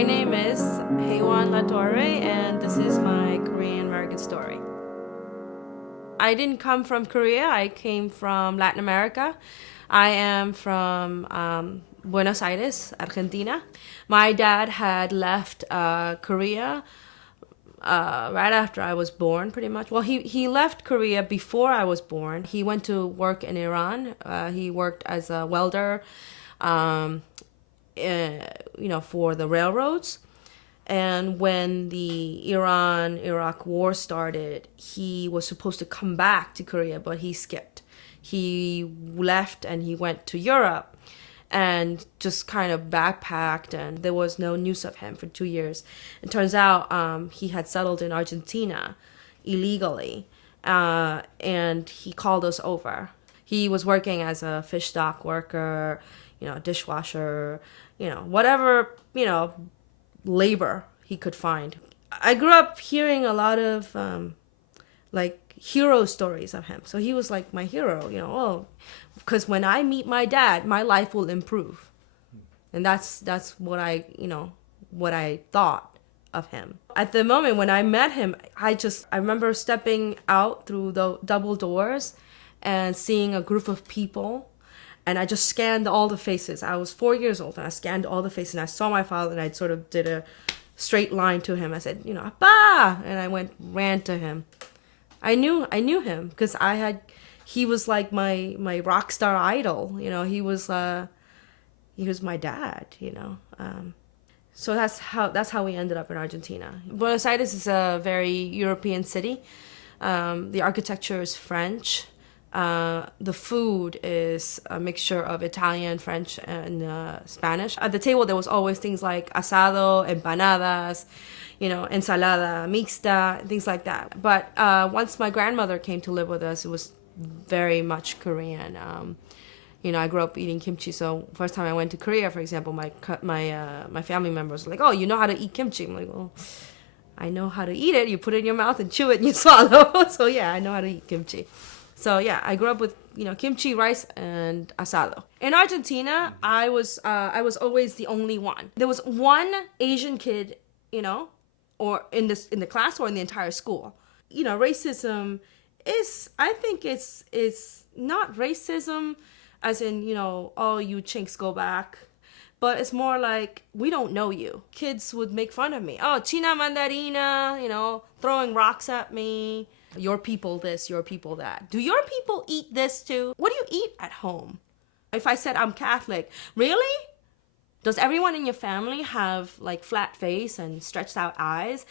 My name is Haewon Latorre, and this is my Korean American story. I didn't come from Korea. I came from Latin America. I am from Buenos Aires, Argentina. My dad had left Korea right after I was born, pretty much. Well, he left Korea before I was born. He went to work in Iran. He worked as a welder, for the railroads. And when the Iran-Iraq war started, he was supposed to come back to Korea, but he skipped. He left and he went to Europe and just kind of backpacked, and there was no news of him for 2 years. It turns out he had settled in Argentina illegally, and he called us over. He was working as a fish dock worker, dishwasher, whatever, labor he could find. I grew up hearing a lot of hero stories of him. So he was like my hero, because when I meet my dad, my life will improve. And that's what I thought of him. At the moment when I met him, I remember stepping out through the double doors and seeing a group of people, and I just scanned all the faces. I was 4 years old, and I scanned all the faces, and I saw my father, and I sort of did a straight line to him. I said, "Appa!" And I ran to him. I knew him because he was like my rock star idol. He was my dad. So that's how we ended up in Argentina. Buenos Aires is a very European city. The architecture is French. The food is a mixture of Italian, French, and Spanish. At the table, there was always things like asado, empanadas, ensalada mixta, things like that. But once my grandmother came to live with us, it was very much Korean. I grew up eating kimchi, so first time I went to Korea, for example, my family members were like, "Oh, you know how to eat kimchi?" I'm like, "Well, I know how to eat it. You put it in your mouth and chew it and you swallow." So yeah, I know how to eat kimchi. So yeah, I grew up with kimchi, rice, and asado. In Argentina, I was always the only one. There was one Asian kid, or in the class or in the entire school. Racism is, I think it's not racism as in oh, you chinks go back, but it's more like we don't know you. Kids would make fun of me. Oh, China mandarina, throwing rocks at me. Your people this, your people that. Do your people eat this too? What do you eat at home? If I said I'm Catholic, really? Does everyone in your family have like flat face and stretched out eyes?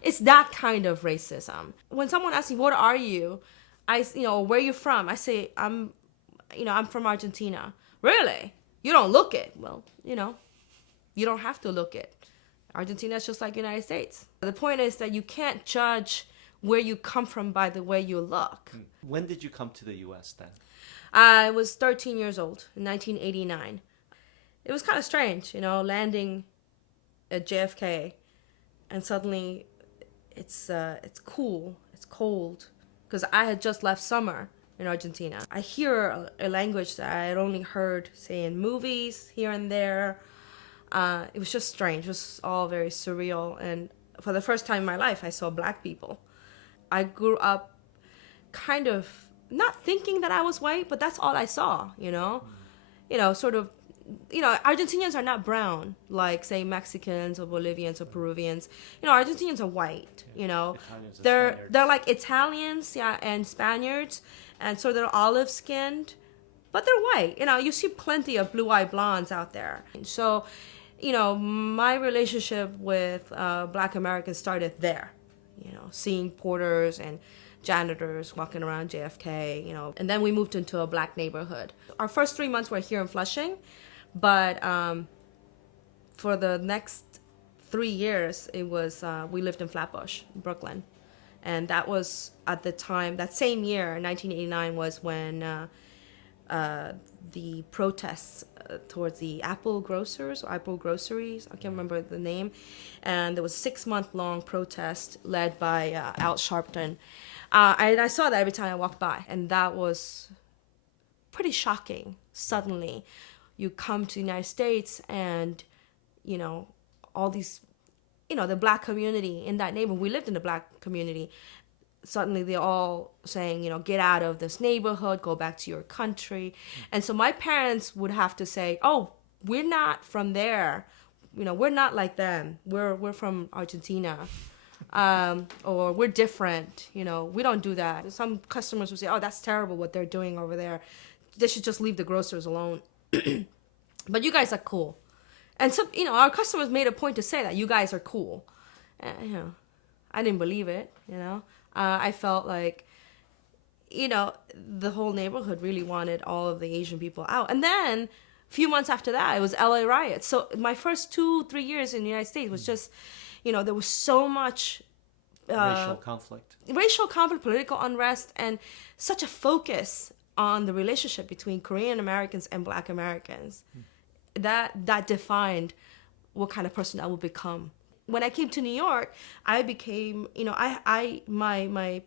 It's that kind of racism. When someone asks me, what are you? Where are you from? I say, I'm from Argentina. Really? You don't look it. Well, you don't have to look it. Argentina is just like United States. The point is that you can't judge where you come from by the way you look. When did you come to the U.S. then? I was 13 years old in 1989. It was kind of strange, landing at JFK, and suddenly it's cool, it's cold, because I had just left summer in Argentina. I hear a language that I had only heard, say, in movies here and there. It was just strange. It was all very surreal, and for the first time in my life, I saw black people. I grew up kind of not thinking that I was white, but that's all I saw, sort of, Argentinians are not brown like, say, Mexicans or Bolivians or Peruvians. Argentinians are white, they're like Italians, yeah, and Spaniards, and so they're olive skinned, but they're white. You see plenty of blue-eyed blondes out there. So, my relationship with Black Americans started there. Seeing porters and janitors walking around JFK, and then we moved into a black neighborhood. Our first 3 months were here in Flushing, but for the next 3 years, it was we lived in Flatbush, Brooklyn, and that was at the time, that same year, 1989, was when the protests towards the Apple grocers or Apple groceries, I can't remember the name, and there was a 6-month-long protest led by Al Sharpton. I saw that every time I walked by, and that was pretty shocking. Suddenly, you come to the United States and, all these, the black community in that neighborhood. We lived in the black community. Suddenly they're all saying, get out of this neighborhood, go back to your country. And so my parents would have to say, oh, we're not from there. We're not like them. We're from Argentina. Or we're different. We don't do that. Some customers would say, oh, that's terrible what they're doing over there. They should just leave the grocers alone. But you guys are cool. And so, our customers made a point to say that you guys are cool. I didn't believe it, I felt like, the whole neighborhood really wanted all of the Asian people out. And then a few months after that, it was LA riots. So my first 2-3 years in the United States was just, there was so much racial conflict, political unrest, and such a focus on the relationship between Korean Americans and Black Americans that defined what kind of person I would become. When I came to New York, I became, my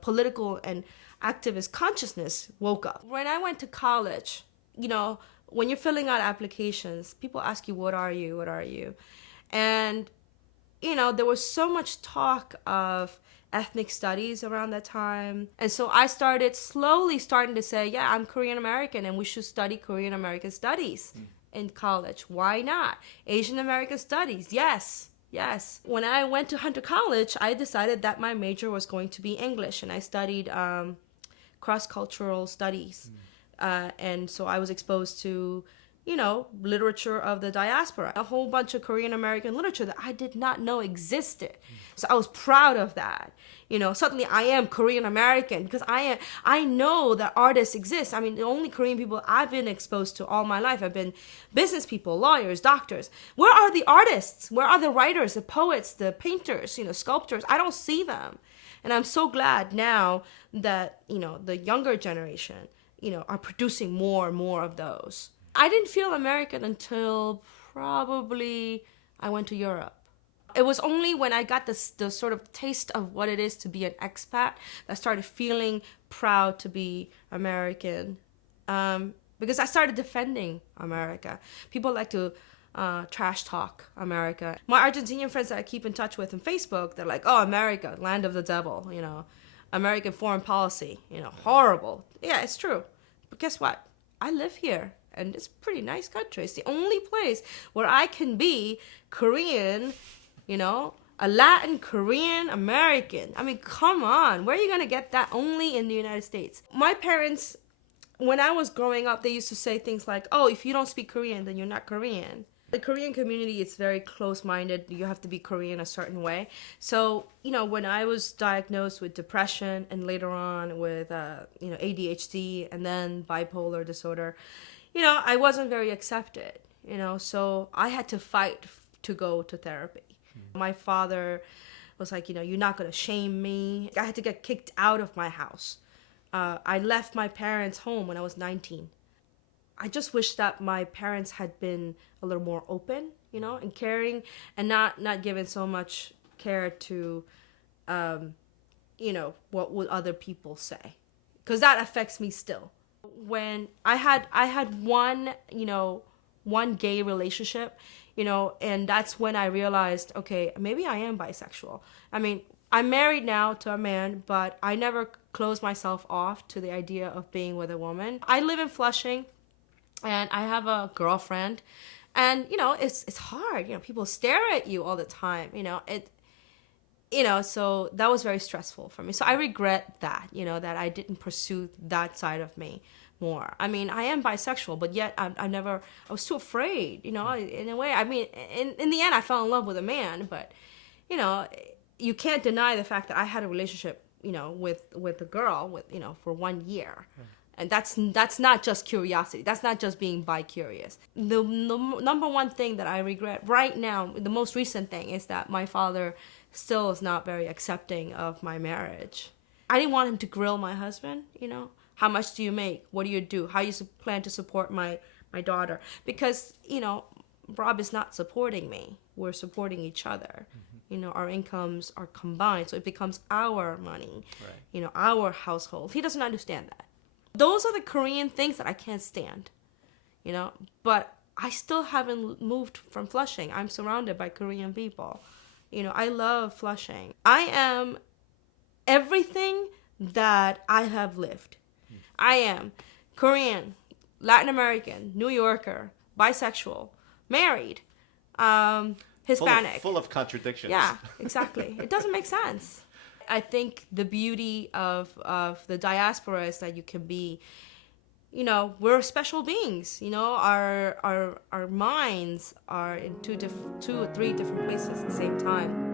political and activist consciousness woke up. When I went to college, when you're filling out applications, people ask you, what are you? What are you? And, there was so much talk of ethnic studies around that time. And so I slowly starting to say, yeah, I'm Korean American and we should study Korean American studies in college. Why not? Asian American studies. Yes. When I went to Hunter College, I decided that my major was going to be English, and I studied cross-cultural studies. And so I was exposed to, literature of the diaspora, a whole bunch of Korean American literature that I did not know existed. So I was proud of that. Suddenly I am Korean American because I know that artists exist. I mean, the only Korean people I've been exposed to all my life have been business people, lawyers, doctors. Where are the artists? Where are the writers, the poets, the painters, sculptors? I don't see them. And I'm so glad now that, the younger generation, are producing more and more of those. I didn't feel American until probably I went to Europe. It was only when I got the sort of taste of what it is to be an expat that I started feeling proud to be American. Because I started defending America. People like to trash talk America. My Argentinian friends that I keep in touch with on Facebook, they're like, oh, America, land of the devil, American foreign policy, horrible. Yeah, it's true. But guess what? I live here. And it's a pretty nice country. It's the only place where I can be Korean, a Latin Korean American. I mean, come on. Where are you going to get that? Only in the United States. My parents, when I was growing up, they used to say things like, oh, if you don't speak Korean, then you're not Korean. The Korean community is very close-minded. You have to be Korean a certain way. So, when I was diagnosed with depression and later on with, ADHD and then bipolar disorder, I wasn't very accepted, so I had to fight to go to therapy. My father was like, you're not going to shame me. I had to get kicked out of my house. I left my parents' home when I was 19. I just wish that my parents had been a little more open, and caring, and not giving so much care to, what would other people say, because that affects me still. When I had one gay relationship, and that's when I realized, okay, maybe I am bisexual. I mean, I'm married now to a man, but I never closed myself off to the idea of being with a woman. I live in Flushing, and I have a girlfriend, and it's hard. People stare at you all the time. So that was very stressful for me. So I regret that, that I didn't pursue that side of me more. I mean, I am bisexual, but yet I was too afraid, in a way. I mean, in the end, I fell in love with a man, but, you can't deny the fact that I had a relationship, with a girl for 1 year. And that's not just curiosity. That's not just being bi-curious. The number one thing that I regret right now, the most recent thing, is that my father still is not very accepting of my marriage. I didn't want him to grill my husband, How much do you make? What do you do? How you plan to support my daughter? Because, Rob is not supporting me. We're supporting each other. Our incomes are combined, so it becomes our money, right. Our household. He doesn't understand that. Those are the Korean things that I can't stand, but I still haven't moved from Flushing. I'm surrounded by Korean people. You know, I love Flushing. I am everything that I have lived. I am Korean, Latin American, New Yorker, bisexual, married, Hispanic. Full of contradictions. Yeah, exactly. It doesn't make sense. I think the beauty of the diaspora is that you can be, you know, we're special beings. You know, our minds are in two or three different places at the same time.